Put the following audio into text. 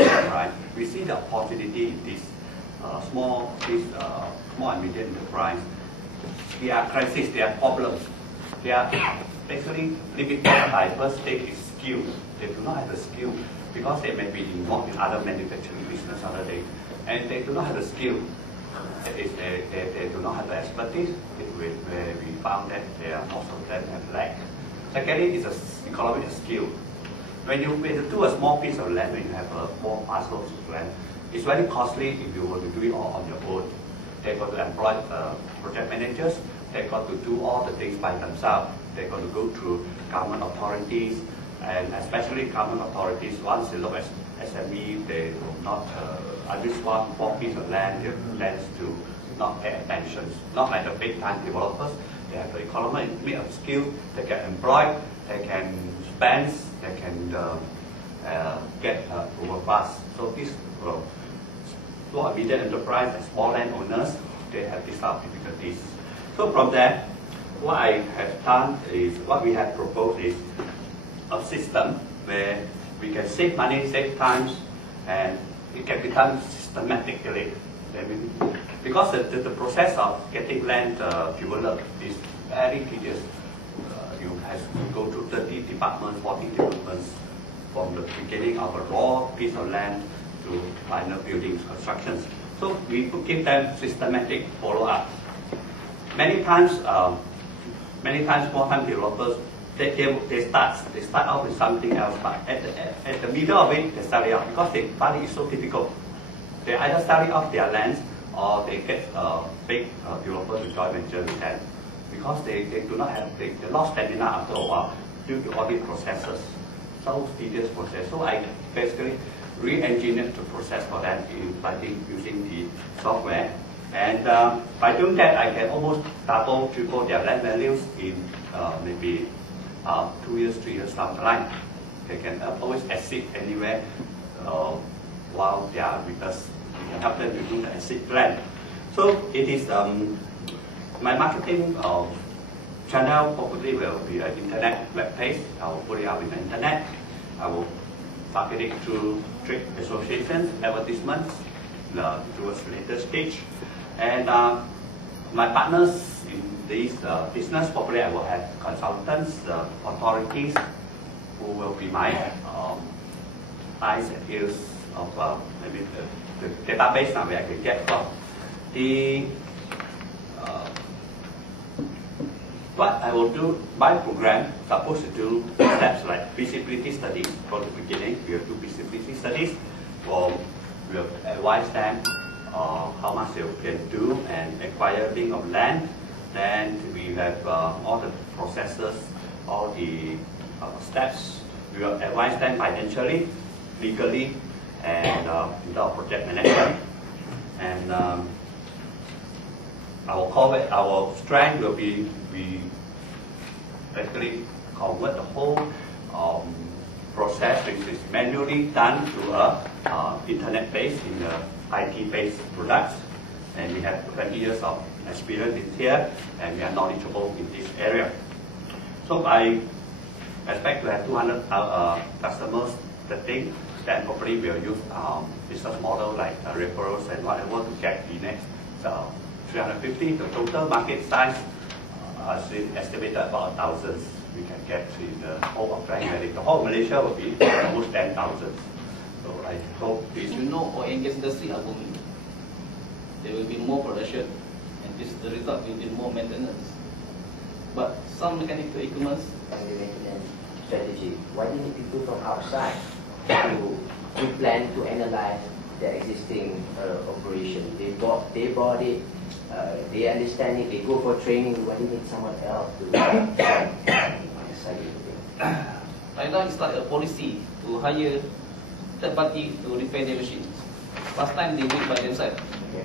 right? We see the opportunity in this small and medium enterprise. There are crises, there are problems. They are basically limited by first stage is skill. They do not have the skill because they may be involved in other manufacturing business other days, and they do not have the skill. They do not have the expertise. Where we found that most of them have lack. Secondly, is economic skill. When you do a small piece of land, when you have 4 parcels of land, it's very costly if you were to do it all on your own. They've got to employ project managers. They've got to do all the things by themselves. They've got to go through government authorities, and especially government authorities, once they look at SME, they will not, at least 4 pieces of land, they tend to not pay attention. Not like the big time developers. They have the economy of skill, they can employ, they can spend, they can get over fast. So this small and medium enterprise and small landowners, they have these type of difficulties. So from that, what I have done is, what we have proposed is a system where we can save money, save time, and it can be done systematically. Because the process of getting land developed is very tedious. You have to go through 30 departments, 40 departments, from the beginning of a raw piece of land to final buildings, constructions. So we give them systematic follow-up. Many times, small-time developers, they start off with something else, but at the middle of it, they sell it off because they find it so difficult. They either sell it off their lands or they get big developers to join venture with them because they do not have, they lost stamina after a while due to all these processes, so tedious process. So I basically re-engineered the process for them by using the software. And by doing that, I can almost double, triple their land values in maybe 2 years, 3 years down the line. They can always exceed anywhere while they are with us. We can help them to do the exit plan. So it is my marketing channel probably will be an internet web page. I will put it out in the internet. I will target it through trade associations, advertisements towards the later stage. And my partners in this business, probably I will have consultants, authorities, who will be my eyes and ears of maybe the database now where I can get from. What I will do, my program supposed to do steps like feasibility studies from the beginning. We will do feasibility studies. We will advise them how much they can do and acquiring of land. Then we have all the processes, all the steps. We will advise them financially, legally, and in the project management. And our strength will be we basically convert the whole process, which is manually done to a internet-based, in the IT-based products. And we have 20 years of experience in here, and we are knowledgeable in this area. So I expect to have 200 customers that thing. Then probably we'll use business model like referrals and whatever to get the next 350. The total market size is estimated about 1,000. We can get in the whole of Valley. The whole of Malaysia will be almost 10,000. So I hope this. You know, oil and gas industry are booming. There will be more production, and this the result will be more maintenance. But some mechanical equipment and the maintenance strategy. Why do you need people from outside to plan to analyze the existing operation? They bought it. They understand it. They go for training. Why do you need someone else to decide everything? Right now, it's like a policy to hire third party to repair their machines. Last time they do it by themselves. Okay.